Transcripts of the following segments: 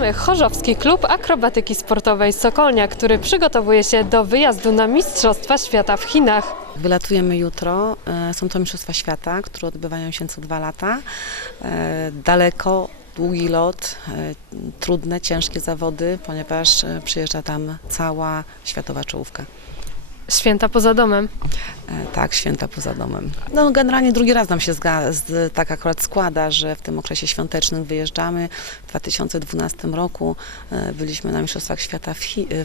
Odwiedzamy Chorzowski Klub Akrobatyki Sportowej Sokolnia, który przygotowuje się do wyjazdu na Mistrzostwa Świata w Chinach. Wylatujemy jutro. E, Są to Mistrzostwa Świata, które odbywają się co dwa lata. E, Daleko, długi lot, e, trudne, ciężkie zawody, ponieważ przyjeżdża tam cała światowa czołówka. Święta poza domem. E, Tak, święta poza domem. No generalnie drugi raz nam się zga- z, tak akurat składa, że w tym okresie świątecznym wyjeżdżamy. W 2012 roku e, byliśmy na Mistrzostwach Świata w,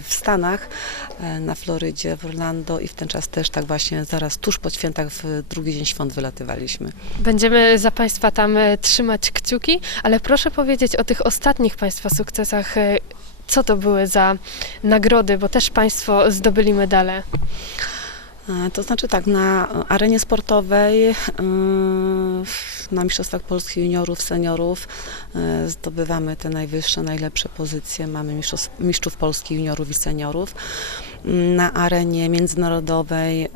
w Stanach, e, na Florydzie, w Orlando i w ten czas też tak właśnie zaraz tuż po świętach w drugi dzień świąt wylatywaliśmy. Będziemy za Państwa tam trzymać kciuki, ale proszę powiedzieć o tych ostatnich Państwa sukcesach. Co to były za nagrody, bo też Państwo zdobyli medale. E, To znaczy tak, na arenie sportowej, e, na Mistrzostwach Polskich Juniorów, Seniorów e, zdobywamy te najwyższe, najlepsze pozycje. Mamy mistrzostw, mistrzów Polski Juniorów i Seniorów. Na arenie międzynarodowej e,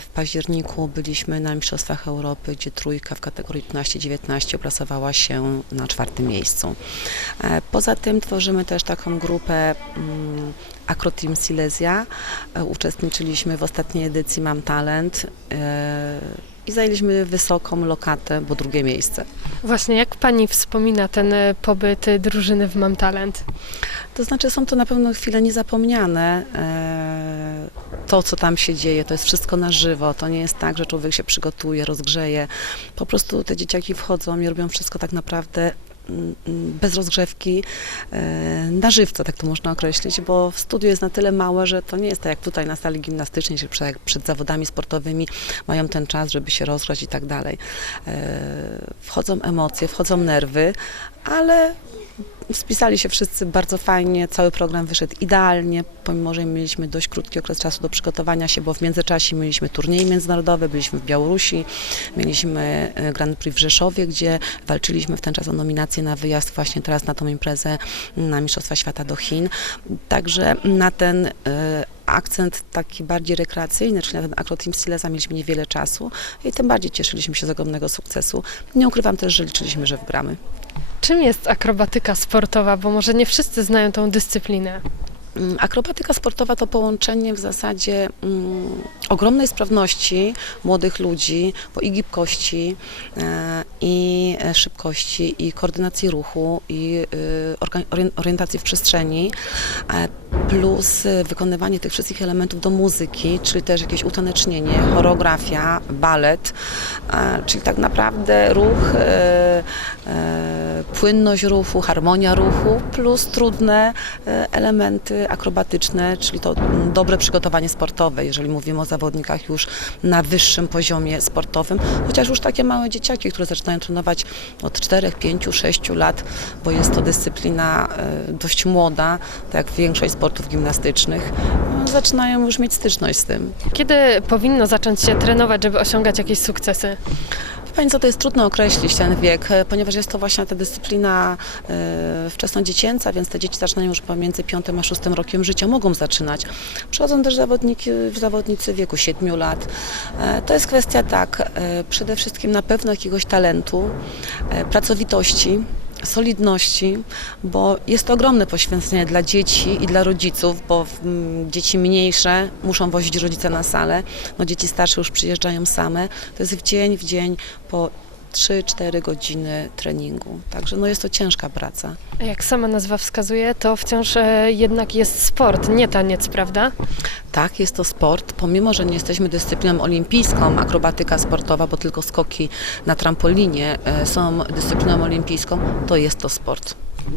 w październiku byliśmy na Mistrzostwach Europy, gdzie trójka w kategorii 15-19 oplasowała się na czwartym miejscu. E, Poza tym tworzymy też taką grupę mm, Acro Team Silesia. E, Uczestniczyliśmy w ostatniej edycji Mam Talent i zajęliśmy wysoką lokatę, bo drugie miejsce. Właśnie jak Pani wspomina ten e, pobyt e, drużyny w Mam Talent? To znaczy są to na pewno chwile niezapomniane. E, To, co tam się dzieje, to jest wszystko na żywo. To nie jest tak, że człowiek się przygotuje, rozgrzeje. Po prostu te dzieciaki wchodzą i robią wszystko tak naprawdę bez rozgrzewki, e, na żywca, tak to można określić, bo w studiu jest na tyle małe, że to nie jest tak jak tutaj na sali gimnastycznej, czy przed, przed zawodami sportowymi mają ten czas, żeby się rozgrzać i tak dalej. E, Wchodzą emocje, wchodzą nerwy, ale Spisali się wszyscy bardzo fajnie, cały program wyszedł idealnie, pomimo że mieliśmy dość krótki okres czasu do przygotowania się, bo w międzyczasie mieliśmy turnieje międzynarodowe, byliśmy w Białorusi, mieliśmy e, Grand Prix w Rzeszowie, gdzie walczyliśmy w ten czas o nominację na wyjazd właśnie teraz na tą imprezę na Mistrzostwa Świata do Chin. Także na ten e, akcent taki bardziej rekreacyjny, czyli na ten Acro Team Silesa mieliśmy niewiele czasu i tym bardziej cieszyliśmy się z ogromnego sukcesu. Nie ukrywam też, że liczyliśmy, że wgramy. Czym jest akrobatyka sportowa? Bo może nie wszyscy znają tą dyscyplinę. Mm, Akrobatyka sportowa to połączenie w zasadzie mm, ogromnej sprawności młodych ludzi, bo i gibkości, e, i e, szybkości, i koordynacji ruchu, i y, orientacji w przestrzeni, e, plus y, wykonywanie tych wszystkich elementów do muzyki, czyli też jakieś utanecznienie, choreografia, balet, e, czyli tak naprawdę ruch, e, e, płynność ruchu, harmonia ruchu, plus trudne elementy akrobatyczne, czyli to mm, dobre przygotowanie sportowe, jeżeli mówimy o zawodnikach już na wyższym poziomie sportowym, chociaż już takie małe dzieciaki, które zaczynają trenować od 4, 5, 6 lat, bo jest to dyscyplina dość młoda, tak jak większość sportów gimnastycznych, no, zaczynają już mieć styczność z tym. Kiedy powinno zacząć się trenować, żeby osiągać jakieś sukcesy? Pani co, to jest trudno określić ten wiek, e, ponieważ jest to właśnie ta dyscyplina e, wczesnodziecięca, więc te dzieci zaczynają już pomiędzy 5 a 6 rokiem życia, mogą zaczynać. Przychodzą też zawodniki, zawodnicy w wieku 7 lat. E, to jest kwestia tak, przede wszystkim na pewno jakiegoś talentu, pracowitości, solidności, bo jest to ogromne poświęcenie dla dzieci i dla rodziców, bo dzieci mniejsze muszą wozić rodzice na salę, no dzieci starsze już przyjeżdżają same. To jest w dzień w dzień po 3-4 godziny treningu. Także no jest to ciężka praca. Jak sama nazwa wskazuje, to wciąż e, jednak jest sport, nie taniec, prawda? Tak, jest to sport, pomimo, że nie jesteśmy dyscypliną olimpijską, akrobatyka sportowa, bo tylko skoki na trampolinie e, są dyscypliną olimpijską, to jest to sport.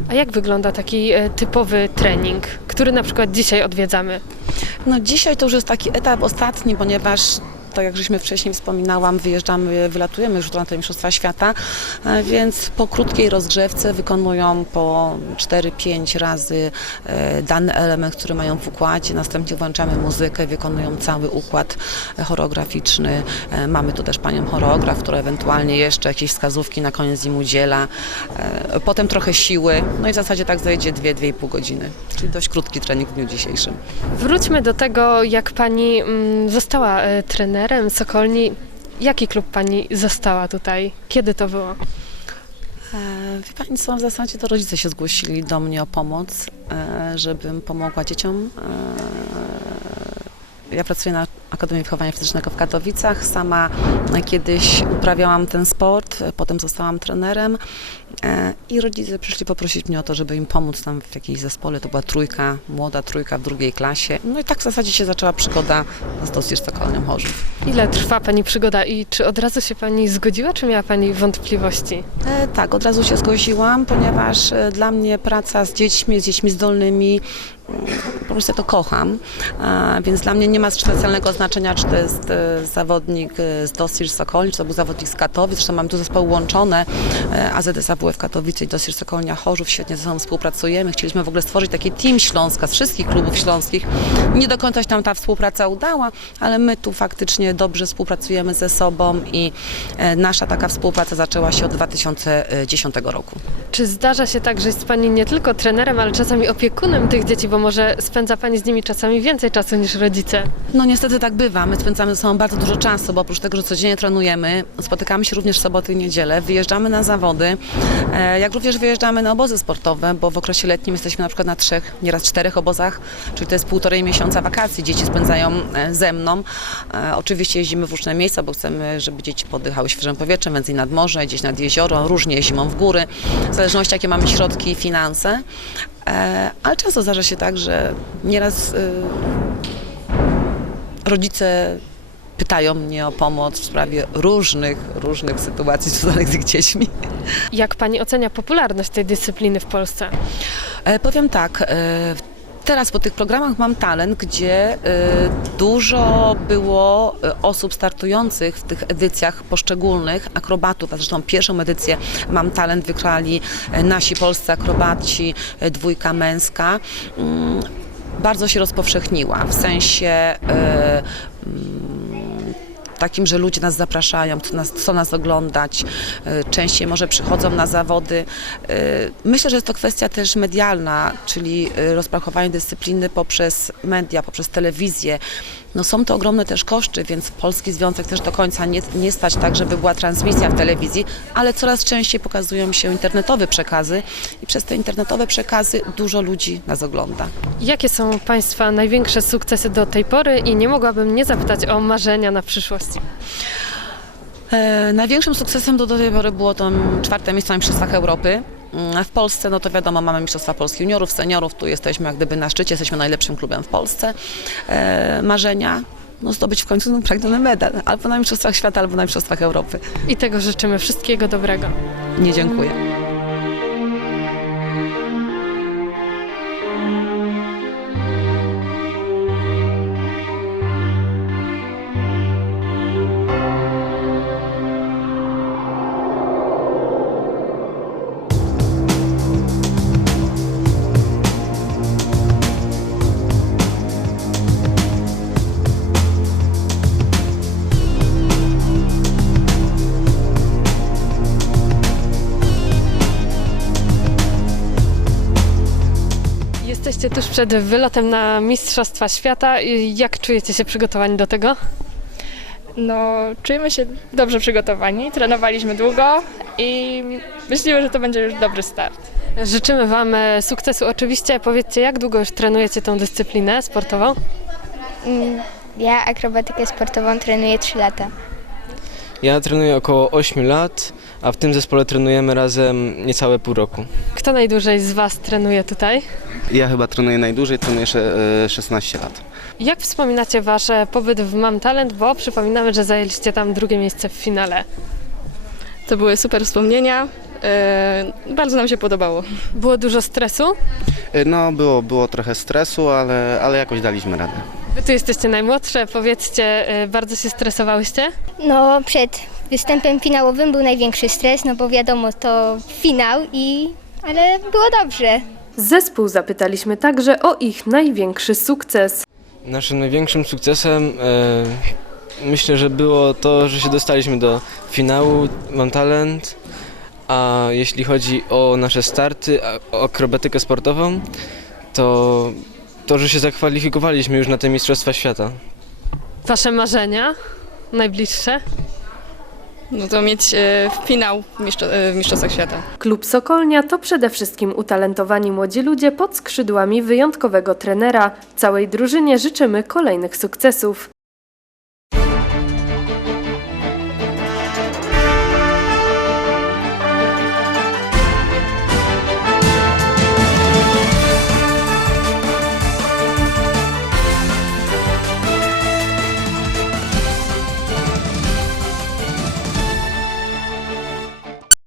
A jak wygląda taki e, typowy trening, który na przykład dzisiaj odwiedzamy? No dzisiaj to już jest taki etap ostatni, ponieważ tak jak żeśmy wcześniej wspominałam, wyjeżdżamy, wylatujemy już na te Mistrzostwa Świata, e, więc po krótkiej rozgrzewce wykonują po 4-5 razy e, dany element, który mają w układzie, następnie włączamy muzykę, wykonują cały układ e, choreograficzny. Mamy tu też panią choreograf, która ewentualnie jeszcze jakieś wskazówki na koniec im udziela. Potem trochę siły, no i w zasadzie tak zajdzie 2-2,5 godziny, czyli dość krótki trening w dniu dzisiejszym. Wróćmy do tego, jak pani mm, została e, trenerem Sokolni. Jaki klub pani została tutaj? Kiedy to było? E, Wie Pani co, w zasadzie to rodzice się zgłosili do mnie o pomoc, e, żebym pomogła dzieciom. E, Ja pracuję na Akademii Wychowania Fizycznego w Katowicach. Sama e, kiedyś uprawiałam ten sport, e, potem zostałam trenerem e, i rodzice przyszli poprosić mnie o to, żeby im pomóc tam w jakiejś zespole. To była trójka, młoda trójka w drugiej klasie. No i tak w zasadzie się zaczęła przygoda z Dosyć Sokolnią Chorzów. Ile trwa Pani przygoda i czy od razu się Pani zgodziła, czy miała Pani wątpliwości? E, Tak, od razu się zgłosiłam, ponieważ dla mnie praca z dziećmi, z dziećmi zdolnymi, po prostu to kocham, więc dla mnie nie ma specjalnego znaczenia, czy to jest e, zawodnik e, z Dosyr Sokolni, czy to był zawodnik z Katowic, zresztą mamy tu zespoły łączone, e, AZS AWF Katowice i Dosyr Sokolnia Chorzów, świetnie ze sobą współpracujemy, chcieliśmy w ogóle stworzyć taki team Śląska z wszystkich klubów śląskich. Nie do końca się nam ta współpraca udała, ale my tu faktycznie dobrze współpracujemy ze sobą i nasza taka współpraca zaczęła się od 2010 roku. Czy zdarza się tak, że jest Pani nie tylko trenerem, ale czasami opiekunem tych dzieci, bo może spędza Pani z nimi czasami więcej czasu niż rodzice? No niestety tak bywa. My spędzamy ze sobą bardzo dużo czasu, bo oprócz tego, że codziennie trenujemy, spotykamy się również w soboty i niedzielę, wyjeżdżamy na zawody, e, jak również wyjeżdżamy na obozy sportowe, bo w okresie letnim jesteśmy na przykład na trzech, nieraz czterech obozach, czyli to jest półtorej miesiąca wakacji. Dzieci spędzają e, ze mną. E, Oczywiście jeździmy w różne miejsca, bo chcemy, żeby dzieci podychały świeżym powietrzem, więcej nad morze, gdzieś nad jezioro, różnie zimą w góry, zależności jakie mamy środki i finanse. E, Ale często zdarza się tak, że nieraz y, rodzice pytają mnie o pomoc w sprawie różnych, różnych sytuacji związanych z ich dziećmi. Jak Pani ocenia popularność tej dyscypliny w Polsce? E, powiem tak. Teraz po tych programach Mam Talent, gdzie e, dużo było e, osób startujących w tych edycjach poszczególnych, akrobatów, a zresztą pierwszą edycję Mam Talent wygrali e, nasi polscy akrobaci, dwójka męska. Mm, Bardzo się rozpowszechniła, w sensie mm, takim, że ludzie nas zapraszają, chcą nas, nas oglądać, e, częściej może przychodzą na zawody. E, Myślę, że jest to kwestia też medialna, czyli e, rozpracowanie dyscypliny poprzez media, poprzez telewizję. No są to ogromne też koszty, więc Polski Związek też do końca nie, nie stać tak, żeby była transmisja w telewizji, ale coraz częściej pokazują się internetowe przekazy i przez te internetowe przekazy dużo ludzi nas ogląda. Jakie są Państwa największe sukcesy do tej pory i nie mogłabym nie zapytać o marzenia na przyszłość? E, największym sukcesem do, tej pory było to czwarte miejsce na Mistrzostwach Europy. Mm, W Polsce, no to wiadomo, mamy Mistrzostwa Polski Juniorów, Seniorów, tu jesteśmy jak gdyby na szczycie, jesteśmy najlepszym klubem w Polsce. E, marzenia, no zdobyć w końcu no, pragniony medal, albo na Mistrzostwach Świata, albo na Mistrzostwach Europy. I tego życzymy wszystkiego dobrego. Nie dziękuję. Jesteście tuż przed wylotem na Mistrzostwa Świata. I Jak czujecie się przygotowani do tego? No, czujemy się dobrze przygotowani, trenowaliśmy długo i myślimy, że to będzie już dobry start. Życzymy Wam e, sukcesu oczywiście. Powiedzcie, jak długo już trenujecie tą dyscyplinę sportową? Mm, Ja akrobatykę sportową trenuję 3 lata. Ja trenuję około 8 lat, a w tym zespole trenujemy razem niecałe pół roku. Kto najdłużej z Was trenuje tutaj? Ja chyba trenuję najdłużej, trenuję sze- e, 16 lat. Jak wspominacie Wasz e, pobyt w Mam Talent, bo przypominamy, że zajęliście tam drugie miejsce w finale. To były super wspomnienia, e, bardzo nam się podobało. Było dużo stresu? E, No, było, było trochę stresu, ale, ale jakoś daliśmy radę. Wy tu jesteście najmłodsze, powiedzcie, e, bardzo się stresowałyście? No, przed występem finałowym był największy stres, no bo wiadomo, to finał i... ale było dobrze. Zespół zapytaliśmy także o ich największy sukces. Naszym największym sukcesem e, myślę, że było to, że się dostaliśmy do finału Mam Talent, a jeśli chodzi o nasze starty, o akrobatykę sportową, to to, że się zakwalifikowaliśmy już na te Mistrzostwa Świata. Wasze marzenia najbliższe? No to mieć e, finał w, mistrzo- e, w Mistrzostwach Świata. Klub Sokolnia to przede wszystkim utalentowani młodzi ludzie pod skrzydłami wyjątkowego trenera. Całej drużynie życzymy kolejnych sukcesów.